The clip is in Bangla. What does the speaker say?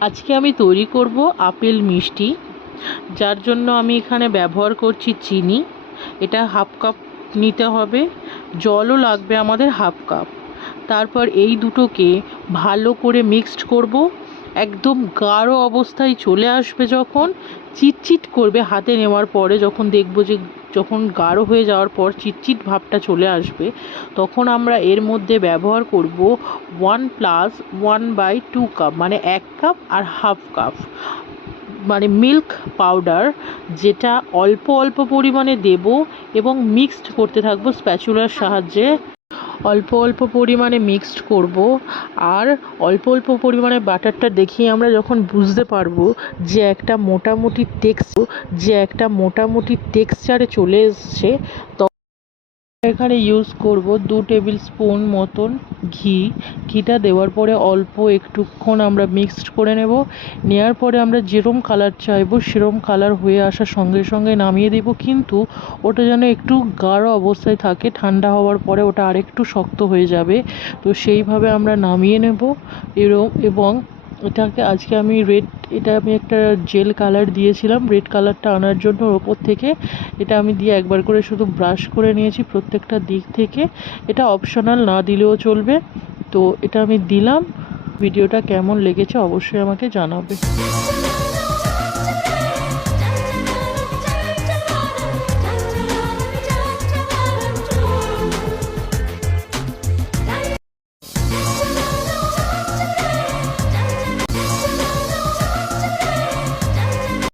আজকে আমি তৈরি করব আপেল মিষ্টি, যার জন্য আমি এখানে ব্যবহার করছি চিনি। এটা হাফ কাপ নিতে হবে, জলও লাগবে আমাদের হাফ কাপ। তারপর এই দুটোকে ভালো করে মিক্সড করব। একদম গাঢ় অবস্থায় চলে আসবে যখন, চিটচিট করবে হাতে নেওয়ার পরে, যখন দেখব যে যখন গাঢ় হয়ে যাওয়ার পর চিটচিট ভাবটা চলে আসবে, তখন আমরা এর মধ্যে ব্যবহার করব one plus one by two cup মানে এক কাপ আর হাফ কাপ মানে মিল্ক পাউডার যেটা অল্প অল্প পরিমাণে দেব এবং মিক্সড করতে থাকব স্প্যাচুলার সাহায্যে। অল্প অল্প পরিমাণে মিক্সড করব আর অল্প অল্প পরিমাণে বাটারটা দেখিয়ে আমরা যখন বুঝতে পারব যে একটা মোটামুটি টেক্স যে একটা মোটামুটি টেক্সচারে চলে এসছে এখানে ইউজ করব দু টেবিল স্পুন মতন ঘি। ঘিটা দেওয়ার পরে অল্প একটুক্ষণ আমরা মিক্সড করে নেব। নেওয়ার পরে আমরা যেরম কালার চাইব সেরম কালার হয়ে আসার সঙ্গে সঙ্গে নামিয়ে দেব। কিন্তু ওটা যেন একটু গাঢ় অবস্থায় থাকে, ঠান্ডা হওয়ার পরে ওটা আরেকটু শক্ত হয়ে যাবে। তো সেইভাবে আমরা নামিয়ে নেব। এবং এটাকে আজকে আমি রেড এটা আমি একটা জেল কালার দিয়েছিলাম। রেড কালারটা আনার জন্য ওপর থেকে এটা আমি দিয়ে একবার করে শুধু ব্রাশ করে নিয়েছি প্রত্যেকটা দিক থেকে। এটা অপশনাল না দিলেও চলবে। তো এটা আমি দিলাম। ভিডিওটা কেমন লেগেছে অবশ্যই আমাকে জানাবে।